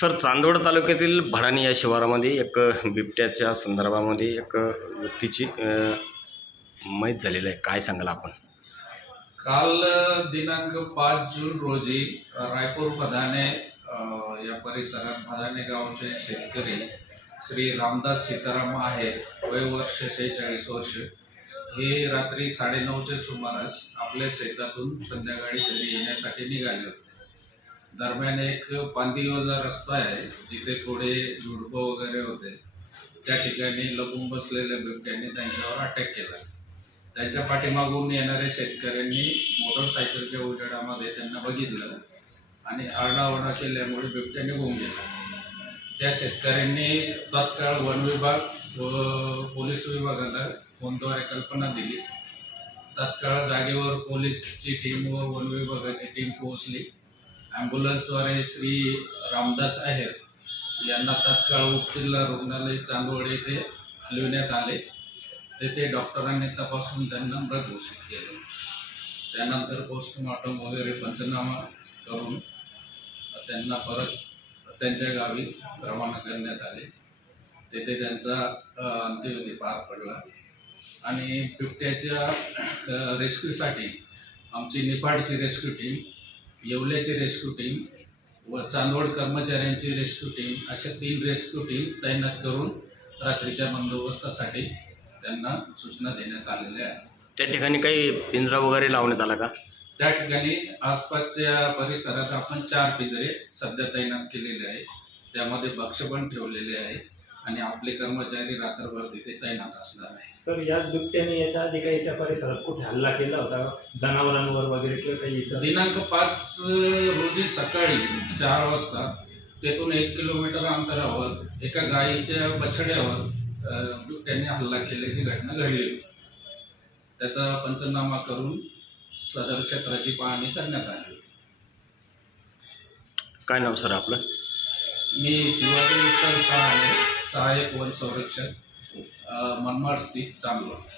Sir Chandwad तालुक्यातील भडाणी या शिवारामध्ये एक बिबट्याच्या संदर्भामध्ये एक व्यक्तीची माहीत झालेलं आहे. काय सांगाल आपण? काल दिनांक पाच जून रोजी रायपूर बधाने या परिसरात बधाने गावचे शेतकरी श्री रामदास सीताराम आहेत. वय वर्ष शेहेचाळीस वर्ष. हे रात्री साडेनऊच्या सुमारास आपल्या शेतातून संध्याकाळी घरी येण्यासाठी निघाले होते. दरम्यान एक पांदिवला रस्ता आहे जिथे थोडे झुडपं वगैरे होते. त्या ठिकाणी लपून बसलेल्या बिबट्याने त्यांच्यावर अटॅक केला. त्यांच्या पाठीमागून येणाऱ्या शेतकऱ्यांनी मोटरसायकलच्या उजेडामध्ये त्यांना बघितलं आणि आरडाओरडा केल्यामुळे बिबट्या निघून गेला त्या शेतकऱ्यांनी तत्काळ वन विभाग व पोलीस विभागाला फोनद्वारे कल्पना दिली. तत्काळ जागेवर पोलीसची टीम व वन विभागाची टीम पोहोचली. ॲम्ब्युलन्सद्वारे श्री रामदास आहेर यांना तात्काळ उपजिल्हा रुग्णालय चांदवड येथे हलविण्यात आले. तेथे डॉक्टरांनी तपासून त्यांना मृत घोषित केले. त्यानंतर पोस्टमॉर्टम वगैरे पंचनामा करून त्यांना परत त्यांच्या गावी रवाना करण्यात आले. तेथे त्यांचा अंत्यविधी पार पडला. आणि बिबट्याच्या रेस्क्यूसाठी आमची निपाडची रेस्क्यू टीम येवल्याची रेस्क्यू टीम व चांदवड कर्मचाऱ्यांची रेस्क्यू टीम अशा तीन रेस्क्यू टीम तैनात करून रात्रीच्या बंदोबस्तासाठी त्यांना सूचना देण्यात आलेल्या आहेत. त्या ठिकाणी काही पिंजरा वगैरे लावण्यात आला का? त्या ठिकाणी आसपासच्या परिसरात आपण चार पिंजरे सध्या तैनात केलेले आहेत. त्यामध्ये भक्ष पण ठेवलेले आहे आणि आपले कर्मचारी रात्रभर तिथे तैनात असणार आहे सर याच बिबट्याने याच्या आधी काही त्या परिसरात कुठे हल्ला केला होता? जनावरांवर वगैरे किंवा काही इतर दिनांक पाच रोजी सकाळी चार वाजता तेथून एक किलोमीटर अंतरावर एका गायीच्या बछड्यावर बिबट्याने हल्ला केल्याची घटना घडली होती. त्याचा पंचनामा करून सदर क्षेत्राची पाहणी करण्यात आली होती. काय नाव सर आपलं? मी शिवाजी विठ्ठल सहाय सहाय्यक वन संरक्षक मनमाड स्थित चांदवड.